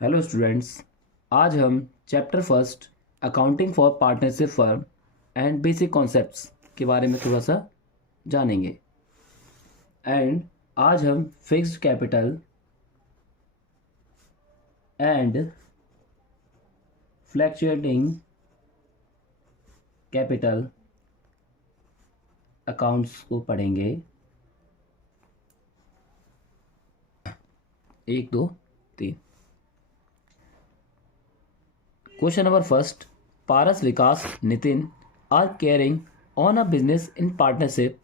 Hello students. आज हम chapter first accounting for partnership firm and basic concepts के बारे में थोड़ा सा जानेंगे। एंड आज हम fixed capital and fluctuating capital accounts को पढ़ेंगे। 1 2 3। Question number first. Paras, Vikas, Nitin are carrying on a business in partnership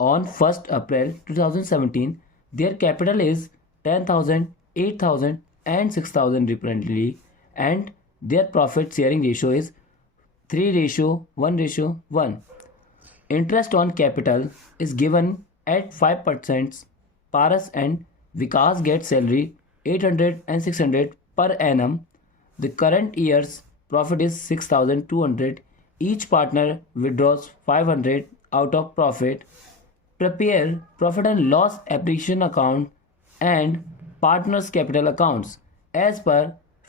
on 1st April 2017. Their capital is 10,000, 8,000 and 6,000 respectively, and their profit sharing ratio is 3:1:1. Interest on capital is given at 5%. Paras and Vikas get salary 800 and 600 per annum. The current year's profit is 6,200. Each partner withdraws 500 out of profit. Prepare profit and loss appreciation account and partners capital accounts as per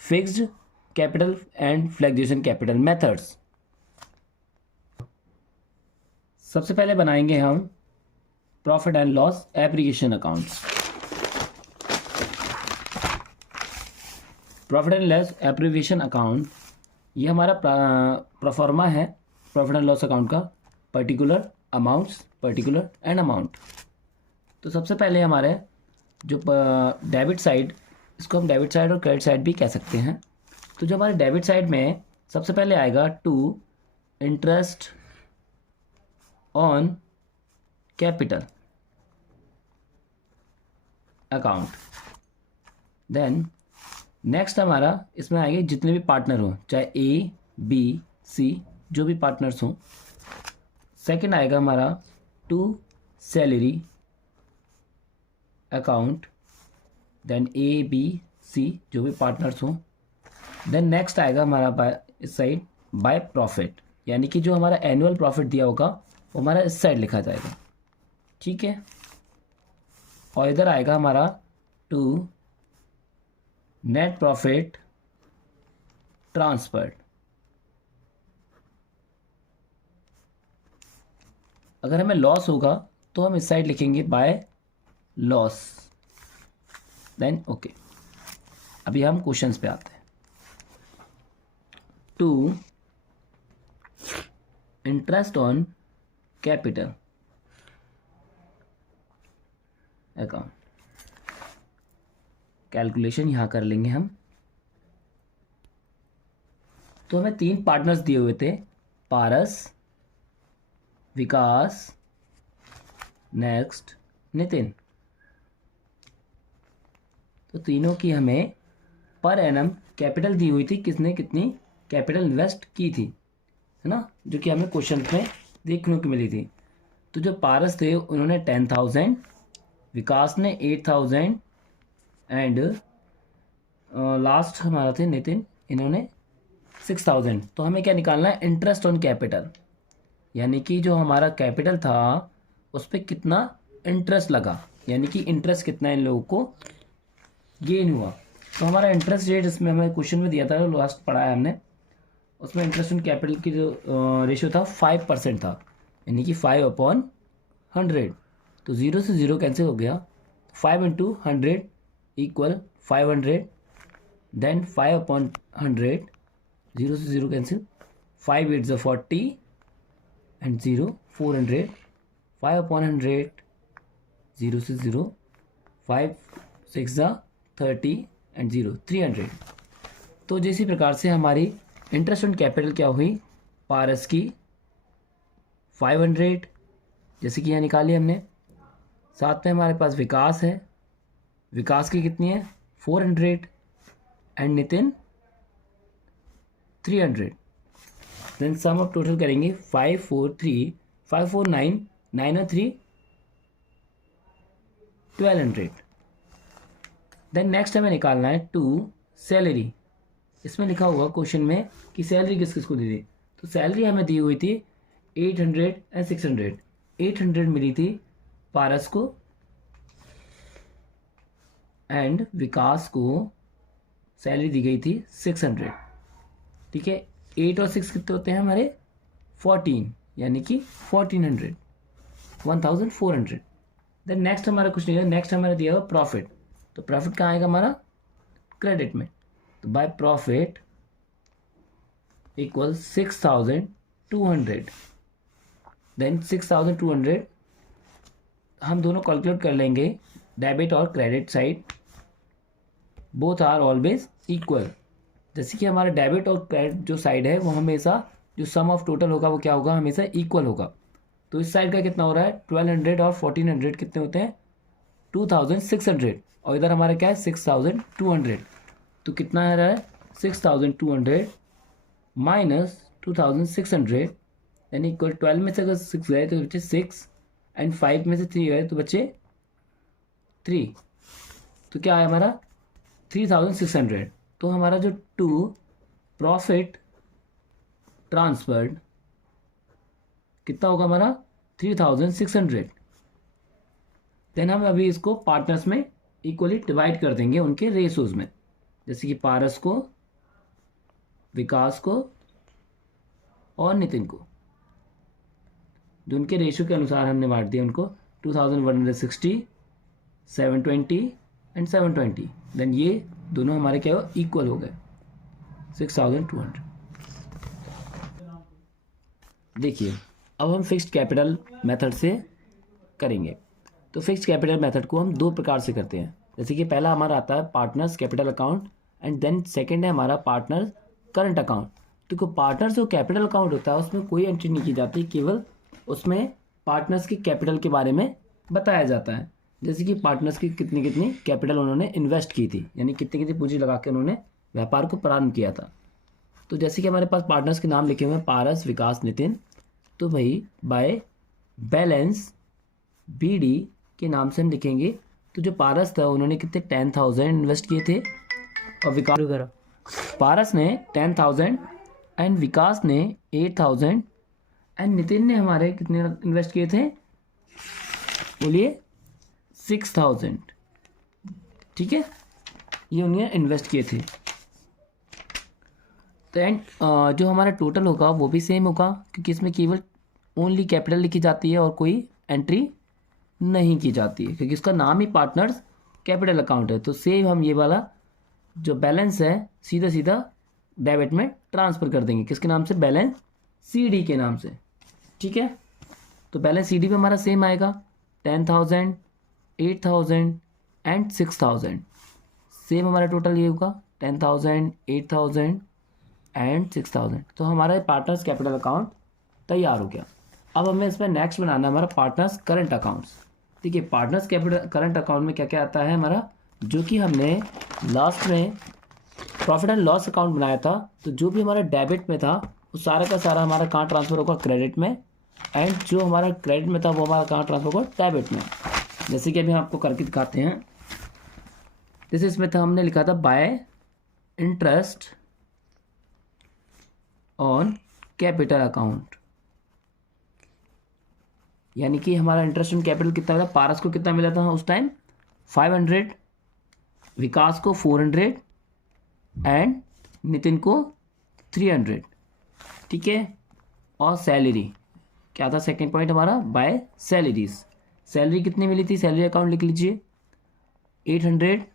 fixed capital and fluctuation capital methods. सबसे पहले बनाएंगे हम profit and loss application accounts. Profit and loss एप्रीविएशन account ये हमारा proforma है profit and loss account का, particular amounts, particular and amount. तो सबसे पहले हमारे जो डेबिट साइड, इसको हम डेबिट साइड और क्रेडिट साइड भी कह सकते हैं। तो जो हमारे डेबिट साइड में सबसे पहले आएगा to interest on capital account. Then next हमारा इसमें आएंगे जितने भी पार्टनर हों, चाहे ए बी सी जो भी पार्टनर्स हों। सेकंड आएगा हमारा to salary account, then A B C जो भी पार्टनर्स हों। देन नेक्स्ट आएगा हमारा इस साइड बाय प्रॉफिट, यानी कि जो हमारा एनुअल प्रॉफिट दिया होगा वो हमारा इस साइड लिखा जाएगा, ठीक है। और इधर आएगा हमारा टू नेट प्रॉफिट ट्रांसफर्ड। अगर हमें लॉस होगा तो हम इस साइड लिखेंगे बाय लॉस। देन ओके, अभी हम क्वेश्चंस पे आते हैं। To interest on capital account, calculation यहाँ कर लेंगे हम। तो हमें 3 पार्टनर्स दिए हुए थे, पारस, विकास, नेक्स्ट नितिन। तो तीनों की हमें पर एनम कैपिटल दी हुई थी, किसने कितनी कैपिटल इन्वेस्ट की थी, है ना, जो कि हमें क्वेश्चन में देखने को मिली थी। तो जो पारस थे उन्होंने 10,000, विकास ने 8,000 एंड लास्ट हमारा थे नितिन, इन्होंने 6,000। तो हमें क्या निकालना है, इंटरेस्ट ऑन कैपिटल, यानी कि जो हमारा कैपिटल था उस पर कितना इंटरेस्ट लगा, यानी कि इंटरेस्ट कितना इन लोगों को गेन हुआ। तो हमारा इंटरेस्ट रेट इसमें हमें क्वेश्चन में दिया था, लास्ट पढ़ा है हमने, उसमें इंटरेस्ट ऑन कैपिटल की जो रेशियो था 5% था, यानी कि 5/100। तो 0 से 0 कैंसिल हो गया, 5 × 100 = 500। देन 5/100, 0 से 0 कैंसिल, 5 8 = 40 एंड 0 400। 5/100, 0 से 0, 5 6 = 30 एंड 0 300। तो जैसी प्रकार से हमारी इंटरेस्ट ऑन कैपिटल क्या हुई, पारस की 500 जैसे कि यहाँ निकाली हमने। साथ में हमारे पास विकास है, विकास की कितनी है 400 and Nitin 300। Then sum of total करेंगे 5 4 3 5 4 9 9 और 3 1200। देन नेक्स्ट हमें निकालना है टू सैलरी। इसमें लिखा हुआ क्वेश्चन में कि सैलरी किस किस को दी थी। तो सैलरी हमें दी हुई थी 800 एंड 600। 800 मिली थी पारस को एंड विकास को सैलरी दी गई थी 600, ठीक है। 8 और 6 कितने होते हैं हमारे 14, यानी कि 1400, 1400। देन नेक्स्ट हमारा कुछ नहीं है, नेक्स्ट हमारा दिया हुआ प्रॉफिट। तो प्रॉफिट कहाँ आएगा हमारा क्रेडिट में, तो बाय प्रॉफिट इक्वल 6200। देन 6200 हम दोनों कैलकुलेट कर लेंगे, डेबिट और credit side both are always equal. जैसे कि हमारा डेबिट और क्रेडिट जो साइड है वो हमेशा जो सम ऑफ टोटल होगा वो क्या होगा, हमेशा इक्वल होगा। तो इस साइड का कितना हो रहा है 1200 और 1400 कितने होते हैं 2600, और इधर हमारा क्या है 6200। तो कितना है रहा है 6200 माइनस 2600, यानी इक्वल 12 में से अगर 6 गए तो बचे 6 एंड 5 में से 3 गए तो बचे 3, तो क्या है हमारा 3600। तो हमारा जो टू प्रॉफिट ट्रांसफर्ड कितना होगा हमारा 3600। देन हम अभी इसको पार्टनर्स में इक्वली डिवाइड कर देंगे उनके रेशोज में, जैसे कि पारस को, विकास को और नितिन को, जो उनके रेशो के अनुसार हमने बांट दिया उनको 2160, 720 एंड 720। देन ये दोनों हमारे क्या हो इक्वल हो गए 6200। देखिए अब हम फिक्स्ड कैपिटल मेथड से करेंगे। तो फिक्स्ड कैपिटल मेथड को हम दो प्रकार से करते हैं, जैसे कि पहला हमारा आता है partners capital account and then second है हमारा पार्टनर्स करंट अकाउंट। तो पार्टनर्स जो कैपिटल अकाउंट होता है उसमें कोई एंट्री नहीं की जाती, केवल उसमें पार्टनर्स की कैपिटल के बारे में बताया जाता है, जैसे कि पार्टनर्स की कितनी कितनी कैपिटल उन्होंने इन्वेस्ट की थी, यानी कितनी कितनी पूंजी लगा के उन्होंने व्यापार को प्रारंभ किया था। तो जैसे कि हमारे पास पार्टनर्स के नाम लिखे हुए हैं पारस, विकास, नितिन, तो भाई बाय बैलेंस BD के नाम से हम लिखेंगे। तो जो पारस था उन्होंने कितने 10,000 इन्वेस्ट किए थे, और विकास वगैरह पारस ने 10,000 एंड विकास ने 8,000 एंड नितिन ने हमारे कितने इन्वेस्ट किए थे बोलिए 6,000, ठीक है, ये उन्होंने इन्वेस्ट किए थे। तो एंड जो हमारा टोटल होगा वो भी सेम होगा, क्योंकि इसमें केवल ओनली कैपिटल लिखी जाती है और कोई एंट्री नहीं की जाती है, क्योंकि इसका नाम ही पार्टनर्स कैपिटल अकाउंट है। तो सेम हम ये वाला जो बैलेंस है सीधा सीधा डेबिट में ट्रांसफ़र कर देंगे, किसके नाम से, बैलेंस CD के नाम से, ठीक है। तो बैलेंस CD पे हमारा सेम आएगा 10,000, 8,000 एंड 6,000, सेम हमारा टोटल ये होगा 10,000, 8,000 एंड 6,000। तो हमारा पार्टनर्स कैपिटल अकाउंट तैयार हो गया। अब हमें इसमें नेक्स्ट बनाना है हमारा पार्टनर्स करंट अकाउंट्स। देखिए पार्टनर्स कैपिटल करंट अकाउंट में क्या क्या आता है हमारा, जो कि हमने लास्ट में प्रॉफिट एंड लॉस अकाउंट बनाया था, तो जो भी हमारा डेबिट में था वो सारा का सारा हमारा कहाँ ट्रांसफ़र होगा क्रेडिट में, एंड जो हमारा क्रेडिट में था वो हमारा कहाँ ट्रांसफ़र होगा डेबिट में। जैसे कि अभी हम आपको करके दिखाते हैं, जैसे इसमें था हमने लिखा था bye interest on capital account, यानी कि हमारा इंटरेस्ट ऑन कैपिटल कितना मिला, पारस को कितना मिला था उस टाइम 500, विकास को 400 एंड नितिन को 300, ठीक है। और सैलरी क्या था सेकंड पॉइंट हमारा, बाय सैलरीज, सैलरी कितनी मिली थी, सैलरी अकाउंट लिख लीजिए 800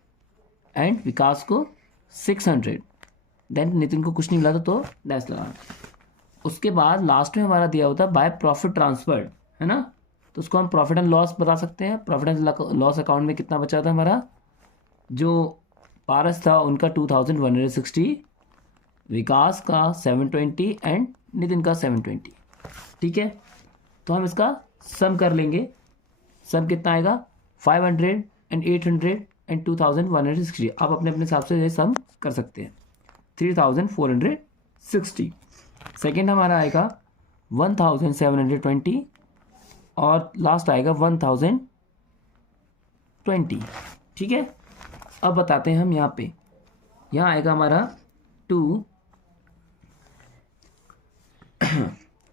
एंड विकास को 600, देन नितिन को कुछ नहीं मिला था तो डैश लगाना। उसके बाद लास्ट में हमारा दिया होता है बाय प्रॉफिट ट्रांसफर्ड, है ना, तो उसको हम प्रॉफिट एंड लॉस बता सकते हैं। प्रॉफिट एंड लॉस अकाउंट में कितना बचा था हमारा, जो पारस था उनका 2160, विकास का 720 एंड नितिन का 720, ठीक है। तो हम इसका सम कर लेंगे, सम कितना आएगा 500 एंड 800 एंड 2160। आप अपने अपने हिसाब से ये सम कर सकते हैं 3460। सेकेंड हमारा आएगा 1720 और लास्ट आएगा 1020, ठीक है। अब बताते हैं हम यहाँ पे, यहाँ आएगा हमारा 2।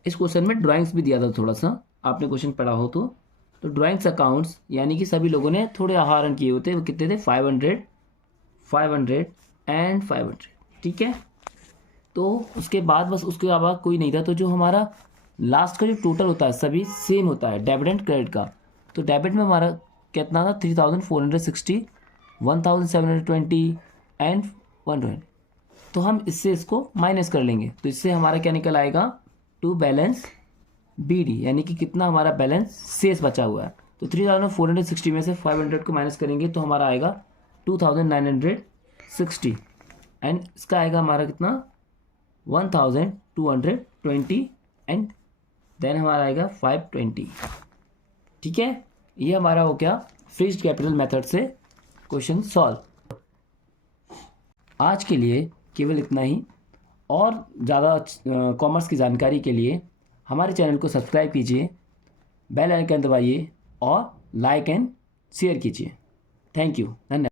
इस क्वेश्चन में ड्राइंग्स भी दिया था थोड़ा सा, आपने क्वेश्चन पढ़ा हो तो ड्राइंग्स अकाउंट्स यानी कि सभी लोगों ने थोड़े आहरण किए होते हैं, वो कितने थे 500 एंड 500, ठीक है। तो उसके बाद बस उसके अलावा कोई नहीं था। तो जो हमारा लास्ट का जो टोटल होता है सभी सेम होता है डेबिट एंड क्रेडिट का। तो डेबिट में हमारा कितना था 3460, 1720 एंड 120। तो हम इससे इसको माइनस कर लेंगे। तो इससे हमारा क्या निकल आएगा, टू बैलेंस BD, यानी कि कितना हमारा बैलेंस शेष बचा हुआ है। तो 3460 में से 500 को माइनस करेंगे तो हमारा आएगा 2960 एंड इसका आएगा हमारा कितना 1220 एंड देन हमारा आएगा 520, ठीक है। ये हमारा हो गया फिक्स्ड कैपिटल मेथड से क्वेश्चन सॉल्व। आज के लिए केवल इतना ही। और ज़्यादा कॉमर्स की जानकारी के लिए हमारे चैनल को सब्सक्राइब कीजिए, बेल आइकन दबाइए और लाइक एंड शेयर कीजिए। थैंक यू, धन्यवाद।